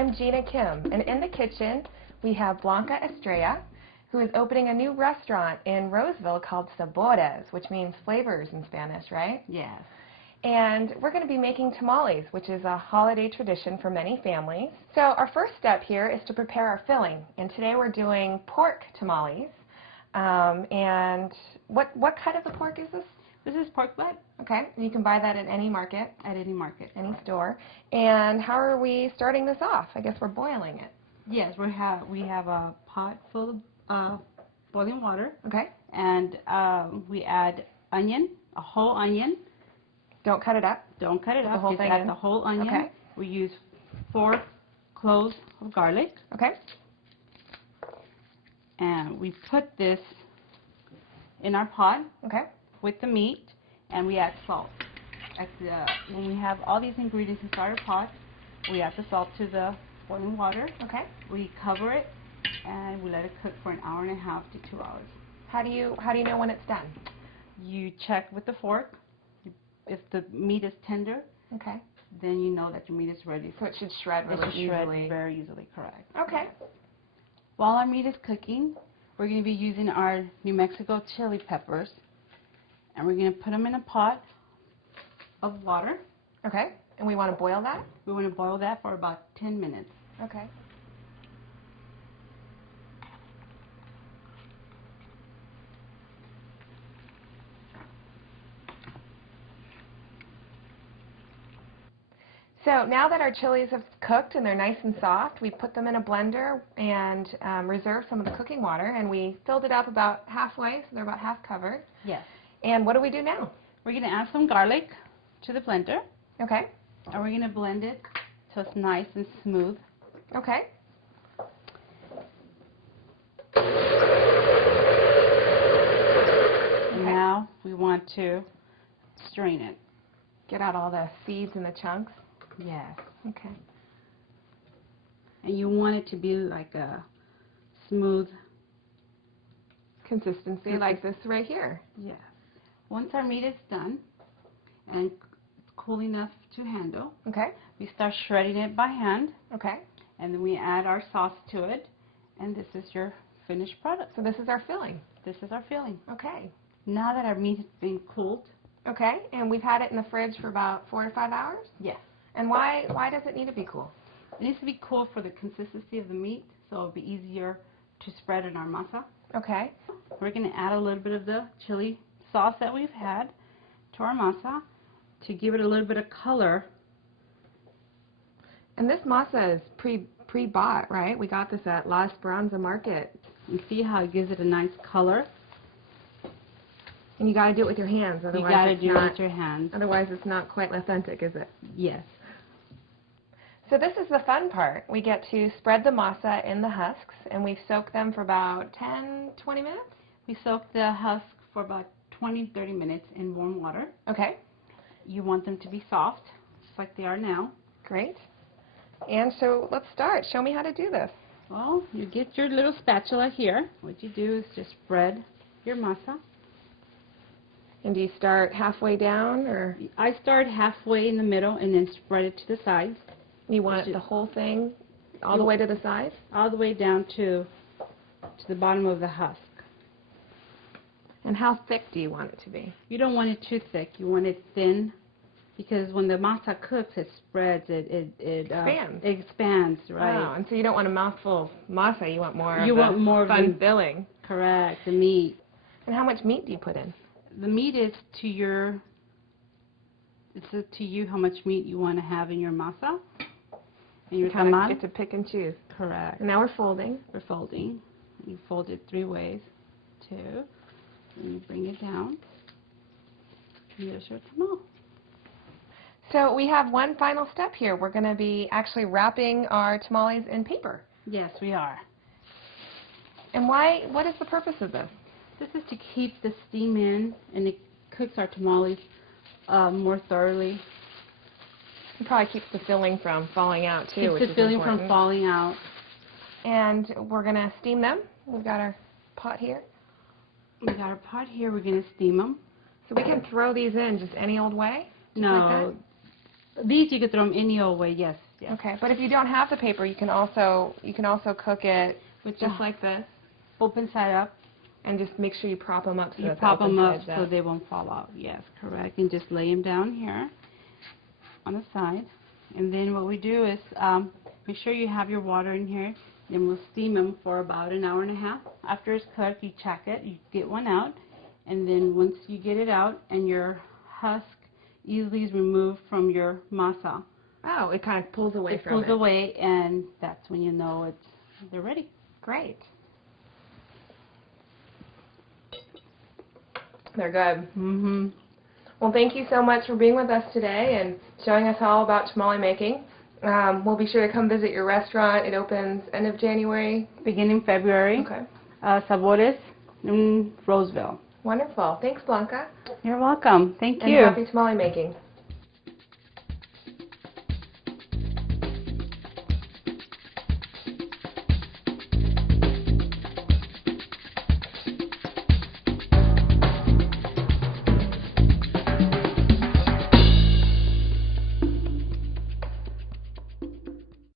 I'm Gina Kim, and in the kitchen we have Blanca Estrella, who is opening a new restaurant in Roseville called Sabores, which means flavors in Spanish, right? Yes. And we're going to be making tamales, which is a holiday tradition for many families. So our first step here is to prepare our filling, and today we're doing pork tamales. And what kind of a pork is this? This is pork butt. Okay, and you can buy that at any market. At any market. Any store. And how are we starting this off? I guess we're boiling it. Yes, we have a pot full of boiling water. Okay. And we add onion, a whole onion. Don't cut it up. Don't cut it up. The whole Just thing add in. the whole onion. Okay. We use 4 cloves of garlic. Okay. And we put this in our pot. Okay. With the meat, and we add salt. When we have all these ingredients inside our pot, we add the salt to the boiling water. Okay. We cover it, and we let it cook for an hour and a half to 2 hours. How do you know when it's done? You check with the fork. If the meat is tender, okay, then you know that your meat is ready. So it should shred really easily. It should shred very easily, correct. Okay. While our meat is cooking, we're going to be using our New Mexico chili peppers. And we're going to put them in a pot of water. Okay. And we want to boil that? We want to boil that for about 10 minutes. Okay. So now that our chilies have cooked and they're nice and soft, we put them in a blender and reserve some of the cooking water. And we filled it up about halfway, so they're about half covered. Yes. And what do we do now? We're going to add some garlic to the blender. Okay. And we're going to blend it so it's nice and smooth. Okay. And now we want to strain it. Get out all the seeds and the chunks? Yes. Okay. And you want it to be like a smooth consistency like this right here. Yes. Once our meat is done and it's cool enough to handle, okay, we start shredding it by hand. Okay. And then we add our sauce to it, and this is your finished product. So this is our filling. This is our filling. Okay. Now that our meat has been cooled. Okay, and we've had it in the fridge for about 4 to 5 hours? Yes. And why does it need to be cool? It needs to be cool for the consistency of the meat, so it'll be easier to spread in our masa. Okay. We're going to add a little bit of the chili sauce that we've had to our masa to give it a little bit of color. And this masa is pre-bought, right? We got this at La Esperanza Market. You see how it gives it a nice color? And you got to do it with your hands, otherwise you got to do it with your hands. Otherwise it's not quite authentic, is it? Yes. So this is the fun part. We get to spread the masa in the husks, and we soak them for about 10, 20 minutes? We soak the husk for about 20, 30 minutes in warm water. Okay. You want them to be soft, just like they are now. Great. And so let's start. Show me how to do this. Well, you get your little spatula here. What you do is just spread your masa. And do you start halfway down, or? I start halfway in the middle and then spread it to the sides. You want the whole thing all the way to the sides? All the way down to the bottom of the husk. And how thick do you want it to be? You don't want it too thick. You want it thin, because when the masa cooks, it spreads. It expands. Expands, right? Oh, and so you don't want a mouthful of masa. You want more. You want more fun filling. Correct. The meat. And how much meat do you put in? The meat is to your. It's up to you how much meat you want to have in your masa. And your tamal. Get to pick and choose. Correct. And now we're folding. We're folding. You fold it 3 ways. 2. And you bring it down. And there's your tamal. So we have one final step here. We're going to be actually wrapping our tamales in paper. Yes, we are. And what is the purpose of this? This is to keep the steam in, and it cooks our tamales more thoroughly. It probably keeps the filling from falling out too, which is important. Keeps the filling from falling out. And we're going to steam them. We've got our pot here. We got our pot here. We're going to steam them. So we can throw these in just any old way? No. Like that? These you could throw them any old way, yes. Yes. Okay, but if you don't have the paper, you can also cook it With just the like this, open side up. and just make sure you prop them up so You that prop the open them up side's so up. they won't fall out. Yes, correct. And just lay them down here on the side. And then what we do is make sure you have your water in here. Then we'll steam them for about an hour and a half. After it's cooked, you check it. You get one out. And then once you get it out and your husk easily is removed from your masa, Oh, it kind of pulls away it from pulls it. away, and that's when you know they're ready. Great. They're good. Mm-hmm. Well, thank you so much for being with us today and showing us all about tamale making. We'll be sure to come visit your restaurant. It opens end of January. Beginning February. Okay. Sabores in Roseville. Wonderful. Thanks, Blanca. You're welcome. Thank And you. happy tamale making.